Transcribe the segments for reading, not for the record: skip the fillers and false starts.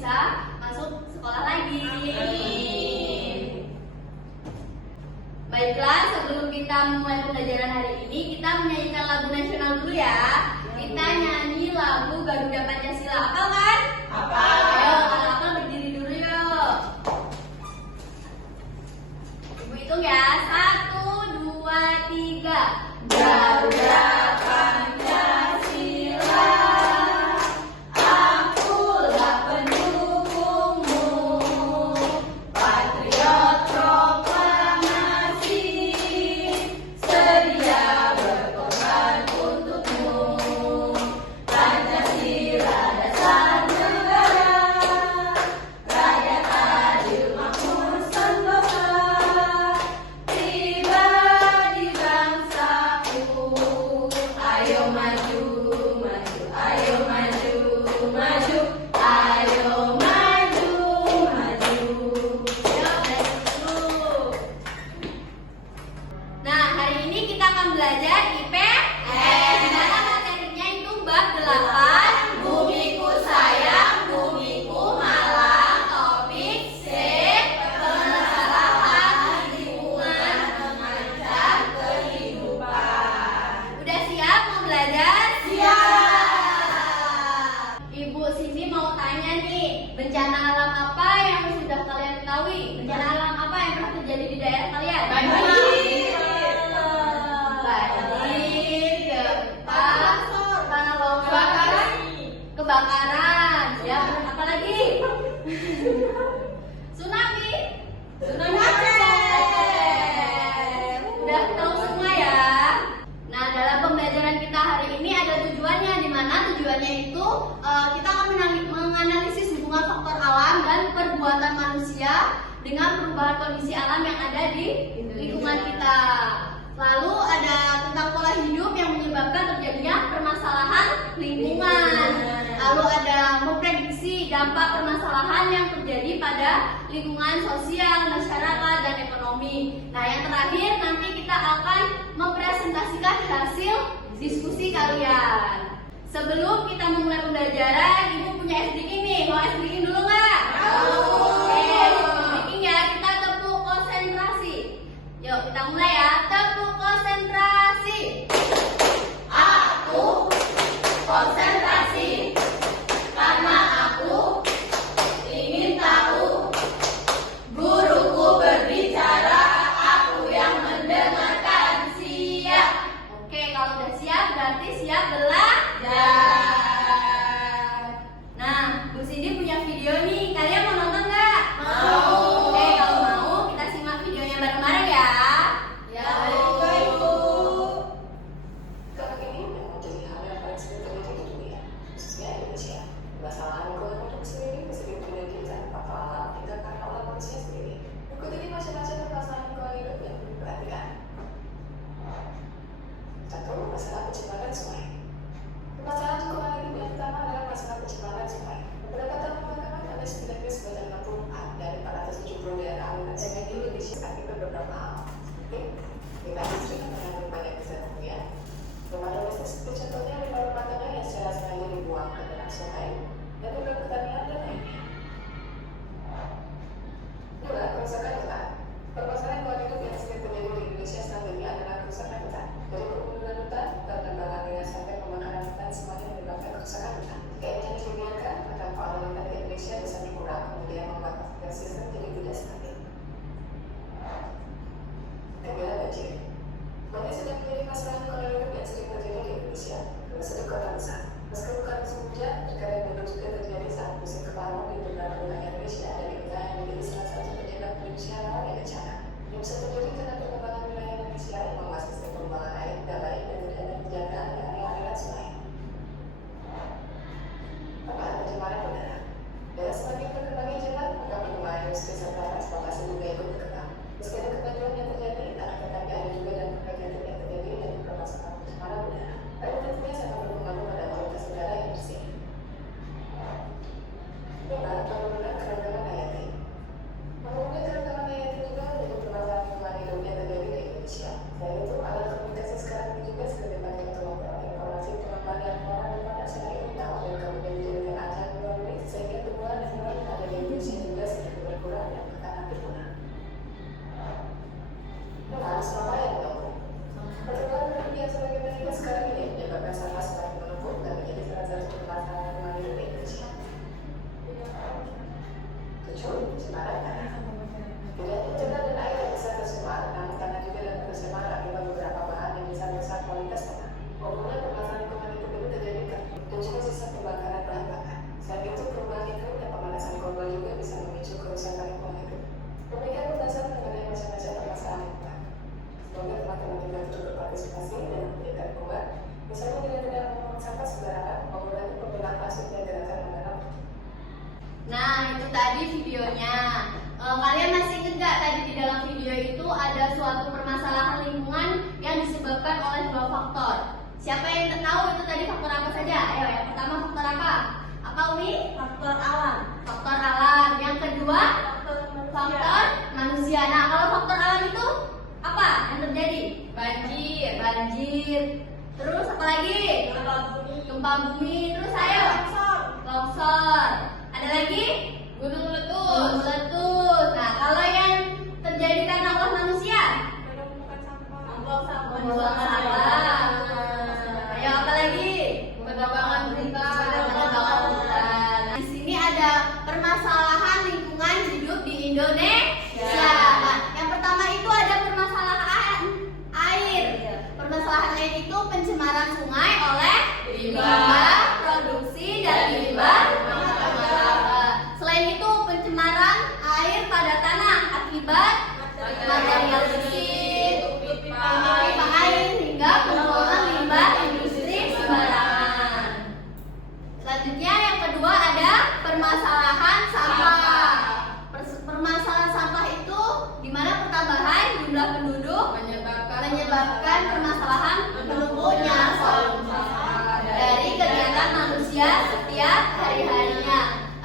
bisa masuk sekolah lagi. Baiklah, sebelum kita mulai pembelajaran hari ini, kita menyanyikan lagu nasional dulu ya. Kita nyanyi lagu Garuda Pancasila. Hafal kan? Hafal. Ayo, kalau hafal berdiri dulu yuk. Ibu hitung ya. 1, 2, 3. Garuda Pancasila, akulah pendukungmu, patriot proklamasi, sedia berkorban untukmu. Pancasila dasar negara, rakyat adil makmur sentosa, pribadi bangsaku. Ayo maju, maju, ayo maju, maju, ayo maju, maju. Yuk, belajar dulu. Nah, hari ini kita akan belajar IPS. Dimana materinya itu bab 8, Bumiku sayang, bumiku malang, topik C, permasalahan lingkungan mengancam kehidupan. udah siap mau belajar? Siap. Ibu sini mau tanya nih, bencana alam apa yang sudah kalian ketahui? Bencana alam apa yang pernah terjadi di daerah kalian? Banjir. Banjir, gempa, tanah longsor, kebakaran, ya, apa lagi? Tsunami. Tsunami. Udah tahu semua ya. Nah, dalam pembelajaran kita hari ini ada tujuannya, di mana tujuannya itu kita akan menganalisis hubungan faktor alam dan perbuatan manusia dengan perubahan kondisi alam yang ada di lingkungan kita. Lalu ada tentang pola hidup yang menyebabkan terjadinya permasalahan lingkungan. Lalu ada memprediksi dampak permasalahan yang terjadi pada lingkungan sosial, masyarakat, dan ekonomi. Nah, yang terakhir nanti kita akan mempresentasikan hasil diskusi kalian. Sebelum kita memulai pembelajaran, Ibu punya es breaking nih. Mau es breaking dulu nggak? Oke, breaking ya. Kita tepuk konsentrasi. Yuk, kita mulai ya. Tepuk konsentrasi. Aku konsentrasi karena aku ingin tahu. Guruku berbicara, aku yang mendengarkan. Siap. Oke, kalau udah siap berarti siap belajar. Nah, Bu Cindy punya video nih. Kalian mau nonton nggak? Mau. Oke, kalau mau kita simak videonya bareng-bareng ya. Ya, baik, Ibu. Karena ini memang menjadi hal yang paling sering terjadi di dunia, khususnya Indonesia. Permasalahan lingkungan hidup sendiri bisa terjadi dari faktor alam hingga karena oleh manusia sendiri. Berikut ini macam-macam permasalahan lingkungan hidup yang perlu diperhatikan. 1. Masalah pencemaran sungai. Permasalahan lingkungan hidup yang pertama adalah masalah pencemaran sungai. Beberapa tahun belakangan ada setidaknya sebanyak 64 dari 470 daerah aliran sungai di Indonesia akibat beberapa hal. Seperti limbah industri yang mengandung banyak gas kimia, rumah domestik seperti contohnya limbah rumah tangga yang secara sengaja dibuang ke dalam sungai, dan limbah pertanian dan lainnya. 2. Kerusakan hutan. Permasalahan lingkungan hidup yang sering terjadi di Indonesia saat ini adalah kerusakan hutan. Dari perkebunan hutan, penebangan liar sampai pembakaran hutan semuanya menyebabkan kerusakan hutan. Jika ini hanya dibiarkan, maka keadaan hutan di Indonesia bisa berkurang, kemudian membuat ekosistem jadi tidak stabil. 3. Banjir. Banjir sudah menjadi masalah lingkungan hidup yang sering terjadi di Indonesia, termasuk di kota besar. Meski bukan musim hujan, terkadang banjir juga terjadi saat musim kemarau di beberapa wilayah Indonesia, dan inilah yang menjadi salah satu penyebab Indonesia rawan bencana. Ini bisa terjadi karena perkembangan wilayah Indonesia yang membuat sistem pembuangan air tidak baik dan tidak ada penjagaan di area aliran sungai. 4. Pencemaran udara. Dengan semakin berkembangnya jalan, maka perkembangan industri serta transportasi juga ikut berkembang. Meski ada kemajuan yang terjadi, akan tetapi ada juga dan kegagalan yang terjadi dari permasalahan pencemaran udara. Pada tentunya sangat berpengaruh pada kualitas udara yang bersih. 5. Penurunan keragaman hayati. Penurunan keragaman hayati juga menjadi permasalahan lingkungan hidup yang terjadi di Indonesia. Selain itu, pencemaran tanah. Tidak pencemaran dan air yang bisa tercemar, namun tanah juga dapat tercemar akibat beberapa bahan yang bisa merusak kualitas tanah. Umumnya permasalahan lingkungan hidup ini terjadi dan juga sisa pembakaran bahan bakar. Selain itu, perubahan iklim dan pemanasan global juga bisa memicu kerusakan lingkungan hidup. Demikian pembahasan mengenai macam-macam permasalahan lingkungan. Semoga teman-teman juga turut berpartisipasi dalam pendidikan lingkungan, misalnya dengan tidak membuang sampah sembarangan, mengurangi penggunaan plastik dan gerakan menanam. Nah, itu tadi videonya. Kalian masih ingat gak tadi di dalam video itu ada suatu permasalahan lingkungan yang disebabkan oleh dua faktor. Siapa yang tahu itu tadi faktor apa saja? Ayo, yang pertama faktor apa? Apa Umi? Faktor alam. Faktor alam. Yang kedua faktor manusia. Nah, kalau faktor alam itu apa yang terjadi? Banjir. Banjir. Terus apa lagi? Gempa bumi. Gempa bumi. Terus ayo. Longsor. Ada lagi? Gunung meletus. Gunung meletus. Nah, kalau yang terjadi karena ulah manusia? Membuang sampah. Membuang sampah. Ayo apa lagi? Penerbangan hutan. Penerbangan hutan. Nah, di sini ada permasalahan lingkungan hidup di Indonesia. Nah, yang pertama itu ada permasalahan air. Permasalahan air itu pencemaran sungai oleh limbah produksi dan limbah rumah tangga. Selain itu pencemaran air pada tanah akibat material besi, pipa air hingga pembuangan limbah industri sembarangan. Selanjutnya yang kedua ada permasalahan sampah. Permasalahan sampah itu di mana pertambahan jumlah penduduk menyebabkan permasalahan menumpuknya sampah dari kegiatan manusia setiap hari-harinya.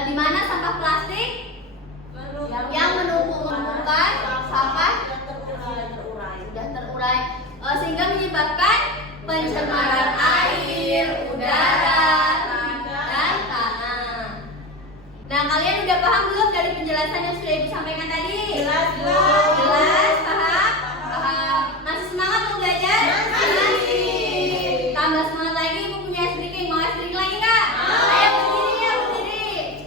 Di mana sampah plastik yang menumpukan sampah sudah terurai sehingga menyebabkan pencemaran air, udara, dan tanah. Nah, kalian udah paham belum dari penjelasan yang sudah Ibu sampaikan tadi? Jelas. Jelas, paham? Paham. Masih semangat mau belajar? Masih. Tambah semangat lagi, Ibu punya striking. Mau string lagi nggak? Ayo berdiri ya, berdiri.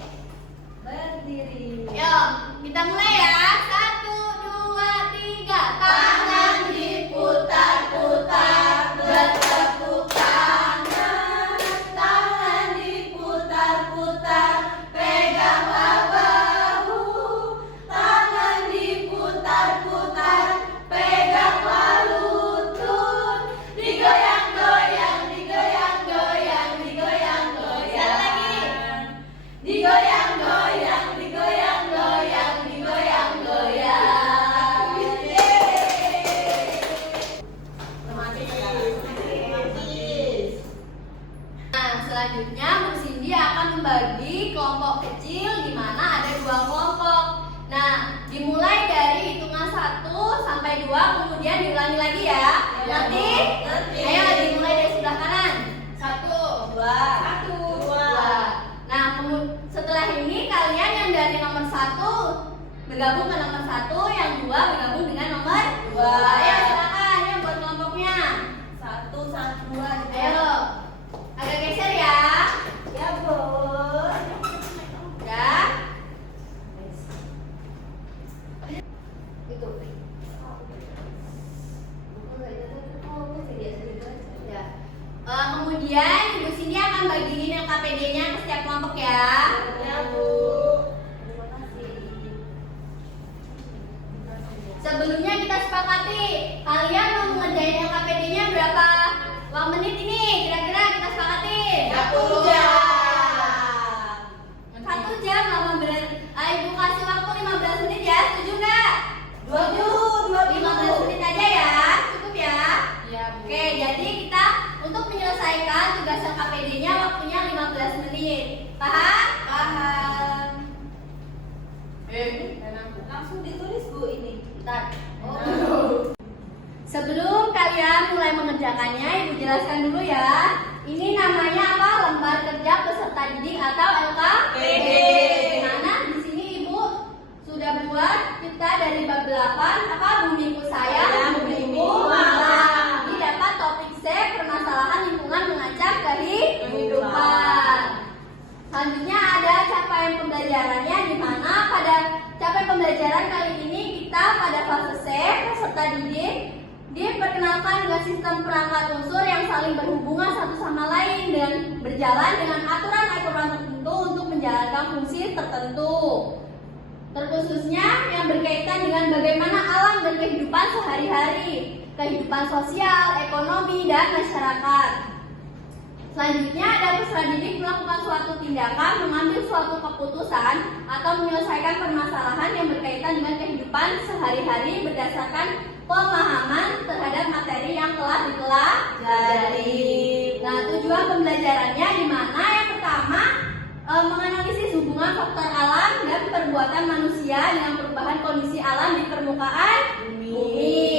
Berdiri. Yuk, kita mulai ya. 1, 2, 3. Tangan diputar-putar, bertepuk tangan. Tangan diputar-putar, peganglah bahu. Tangan diputar-putar, peganglah lutut. Digoyang-goyang, digoyang-goyang, digoyang-goyang lagi. Digoyang-goyang, digoyang-goyang, digoyang-goyang. Nah, selanjutnya Bu Cindy akan membagi kelompok kecil di mana ada 2 kelompok. Nah, dimulai dari hitungan 1 sampai 2, kemudian diulangi lagi ya. Nanti, ayo dimulai dari sebelah kanan. 1, 2. Nah, setelah ini kalian yang dari nomor 1 bergabung ke nomor 1, yang 2 bergabung dengan nomor 2. Ayo silakan, ya buat kelompoknya. 1, 2. Ayo, agak geser ya. Ya, Bu. Ya. Itu. Ya. Kemudian Ibu Cindy akan bagiin yang KPD-nya ke setiap kelompok ya. Ya, Bu. Terima kasih. Sebelumnya kita sepakati, kalian mau ngerjain LKPD-nya berapa menit ini? Kira-kira kita sepakati. 1 jam. 1 jam lama bener. Ibu kasih waktu 15 menit ya, setuju nggak? 15 menit aja ya, cukup ya? Ya, Bu. Oke, jadi kita untuk menyelesaikan tugas LKPD-nya waktunya 15 menit. Paham? Paham. Langsung ditulis Bu ini. Bentar. Sebelum kalian mulai mengerjakannya, Ibu jelaskan dulu pembelajaran kali ini kita pada fase C, peserta didik diperkenalkan dengan sistem perangkat unsur yang saling berhubungan satu sama lain dan berjalan dengan aturan-aturan tertentu untuk menjalankan fungsi tertentu. Terkhususnya yang berkaitan dengan bagaimana alam dan kehidupan sehari-hari, kehidupan sosial, ekonomi, dan masyarakat. Selanjutnya ada peserta didik melakukan suatu tindakan, mengambil suatu keputusan, atau menyelesaikan permasalahan yang berkaitan dengan kehidupan sehari-hari berdasarkan pemahaman terhadap materi yang telah dipelajari. Nah, tujuan pembelajarannya di mana yang pertama menganalisis hubungan faktor alam dan perbuatan manusia dengan perubahan kondisi alam di permukaan bumi.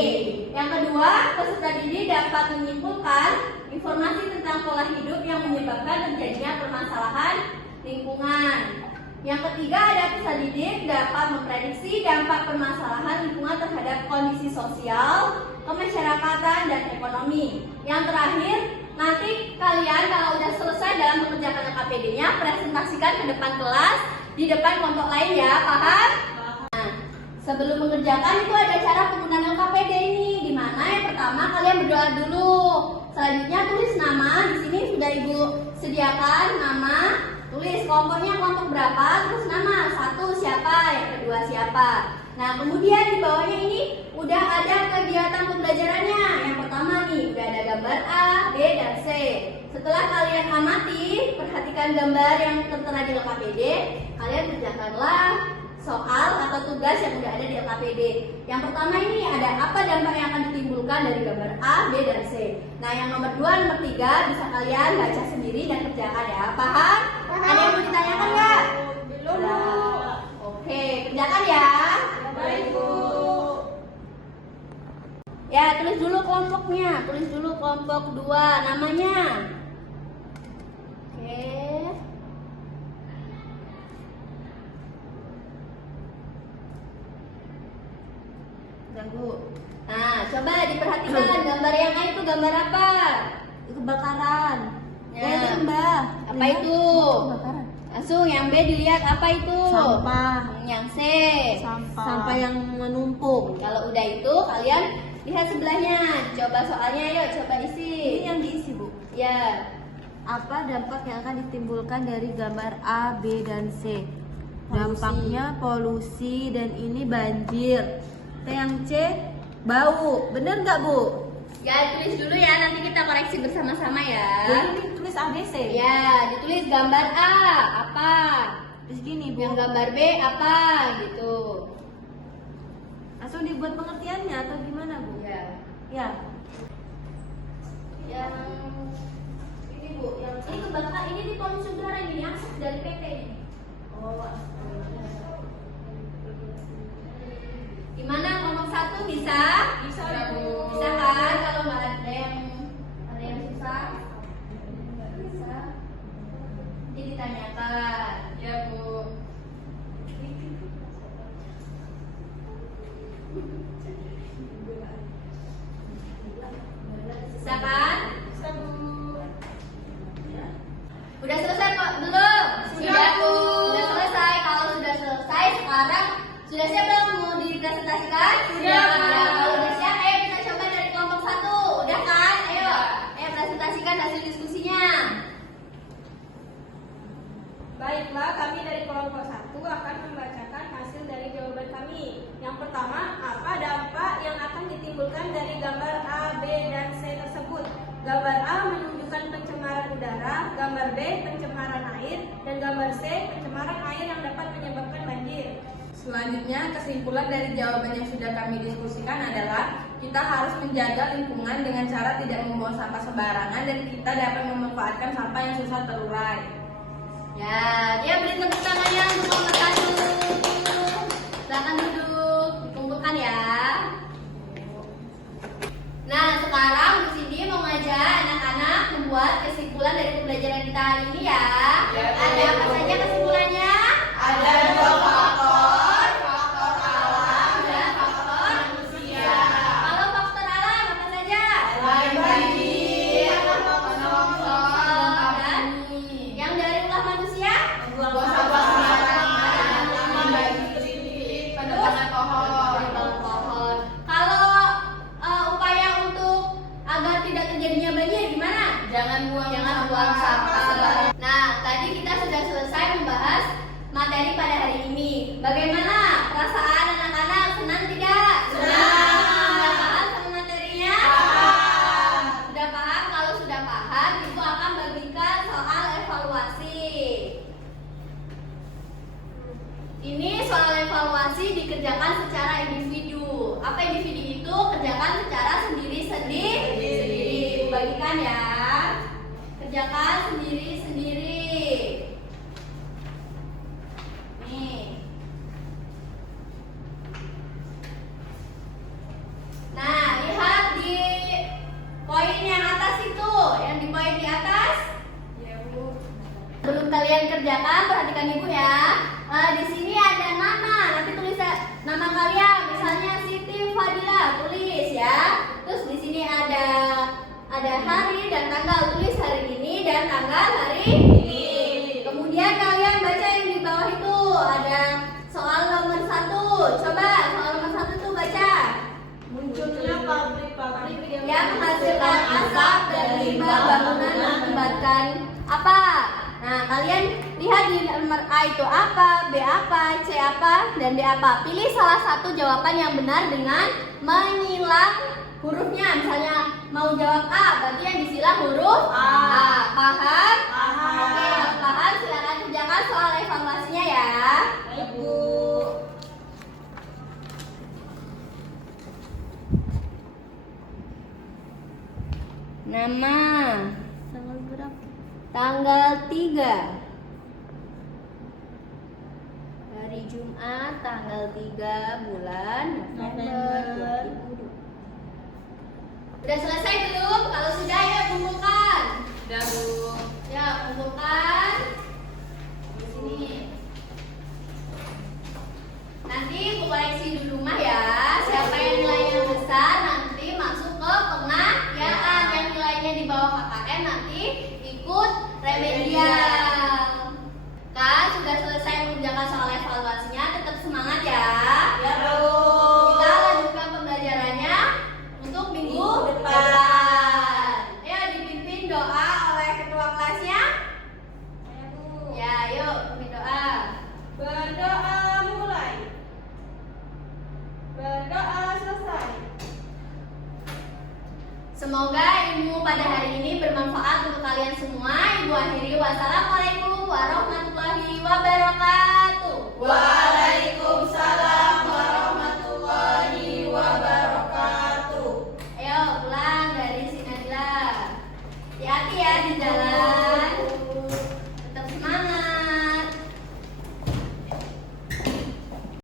Yang kedua, peserta didik dapat menyimpulkan informasi tentang pola hidup yang menyebabkan terjadinya permasalahan lingkungan. Yang ketiga, ada peserta didik dapat memprediksi dampak permasalahan lingkungan terhadap kondisi sosial, kemasyarakatan, dan ekonomi. Yang terakhir, nanti kalian kalau udah selesai dalam mengerjakan LKPD-nya, presentasikan ke depan kelas, di depan kelompok lain ya, paham? Nah, sebelum mengerjakan itu ada cara penggunaan LKPD ini, di mana yang pertama kalian berdoa dulu. Selanjutnya tulis nama, di sini sudah Ibu sediakan nama. Tulis kelompoknya kelompok berapa, terus nama, satu siapa, yang kedua siapa. Nah, kemudian di bawahnya ini udah ada kegiatan pembelajarannya. Yang pertama nih, udah ada gambar A, B, dan C. Setelah kalian amati, perhatikan gambar yang tertera di LKPD, kalian kerjakanlah soal atau tugas yang udah ada di LKPD. Yang pertama ini ada apa dampak yang akan ditimbulkan dari gambar A, B, dan C. Nah, yang nomor 2, nomor 3 bisa kalian baca sendiri dan kerjakan ya. Paham? Ada yang mau ditanyakan nggak? Belum. Nah, oke, kerjakan ya. Baik, Bu. Ya, tulis dulu kelompoknya. Tulis dulu kelompok 2 namanya. Oke. Udah, Bu. Nah, coba diperhatikan gambar yang A itu gambar apa? Kebakaran. Ya. Itu Mbak. Apa itu? Kebakaran. Langsung yang B dilihat apa itu? Sampah. Yang C. Sampah yang menumpuk. Kalau udah itu kalian lihat sebelahnya. Coba soalnya yuk, coba isi. Ini yang diisi, Bu. Ya. Apa dampak yang akan ditimbulkan dari gambar A, B, dan C? Dampaknya polusi dan ini banjir. Yang C, bau. Bener nggak, Bu? Ya, tulis dulu ya, nanti kita koreksi bersama-sama ya. Jadi ini tulis ABC. Ya, ditulis gambar A apa? Terus gini, Bu. Yang gambar B apa gitu. Langsung dibuat pengertiannya atau gimana, Bu? Ya. Ya. Yang ini Bu, yang ini kebakaran ini di polusi udara ini yang dari PP ini. Oh. Gimana kelompok 1 bisa? Bisa, Bu. Bisa kan? Kalau nggak ada yang susah, nggak bisa. Jadi ditanyakan. Ya, Bu. Bisa kan? Bisa, Bu. Udah selesai kok? Belum? Sudah, Bu. Sudah selesai. Kalau sudah selesai, sekarang sudah siap belum mau dipresentasikan? Sudah, Bu. Ya, kalau udah siap, ayo kita coba dari kelompok 1. Udah kan? Ayo presentasikan hasil diskusinya. Baiklah, kami dari kelompok 1 akan membacakan hasil dari jawaban kami. Yang pertama, apa dampak yang akan ditimbulkan dari gambar A, B, dan C tersebut? Gambar A menunjukkan pencemaran udara, gambar B pencemaran air, dan gambar C pencemaran air yang dapat menyebabkan banjir. Selanjutnya, kesimpulan dari jawaban yang sudah kami diskusikan adalah kita harus menjaga lingkungan dengan cara tidak membuang sampah sembarangan dan kita dapat memanfaatkan sampah yang susah terurai. Ya, dia beri tepuk tangannya untuk kelompok 1. Silakan duduk, dikumpulkan ya. Nah, sekarang di sini mau ngajak anak-anak membuat kesimpulan dari pembelajaran kita hari ini ya. Ya, Bu. Ada apa saja kesimpulannya? Ada 2 faktor, faktor alam dan faktor manusia. Kalau faktor alam apa saja? Selain banjir, longsor, dan yang dari ulah manusia? buang sampah sembarangan. Bagaimana perasaan anak-anak? Senang tidak? Sudah paham sama materinya? Sudah paham? Kalau sudah paham, Ibu akan bagikan soal evaluasi. Ini soal evaluasi dikerjakan secara individu. Apa individu itu? Kerjakan secara sendiri-sendiri. Ibu bagikan ya. Kerjakan sendiri-sendiri. Nih. Nah, lihat di poin yang atas itu. Yang di poin di atas. Ya, Bu. Belum kalian kerjakan, perhatikan Ibu ya. Di sini ada nama. Nanti tulis nama kalian. Misalnya Siti Fadila, tulis ya. Terus di sini ada hari dan tanggal, tulis hari ini dan tanggal hari ini. Kemudian kalian baca yang di bawah itu ada soal nomor 1. Coba soal nomor 1 tuh baca. Munculnya pabrik-pabrik Yang menghasilkan asap dan limbah bangunan mengakibatkan apa? Nah, kalian lihat di nomor A itu apa, B apa, C apa, dan D apa. Pilih salah satu jawaban yang benar dengan menyilang hurufnya. Misalnya mau jawab A, berarti yang disilang huruf A. Paham? Oke, yang paham silakan kerjakan soal evaluasinya ya. Ibu. Nama Tanggal berapa? tanggal 3. Hari Jumat tanggal 3 bulan November 2020. Udah selesai belum? Kalau sudah ya kumpulkan. Udah, Bu. Ya, kumpulkan. Di sini. Nanti Bu koreksi di rumah ya. Siapa yang nilainya besar nanti masuk ke pengajaran. Yang nilainya di bawah KKM nanti ikut remedial.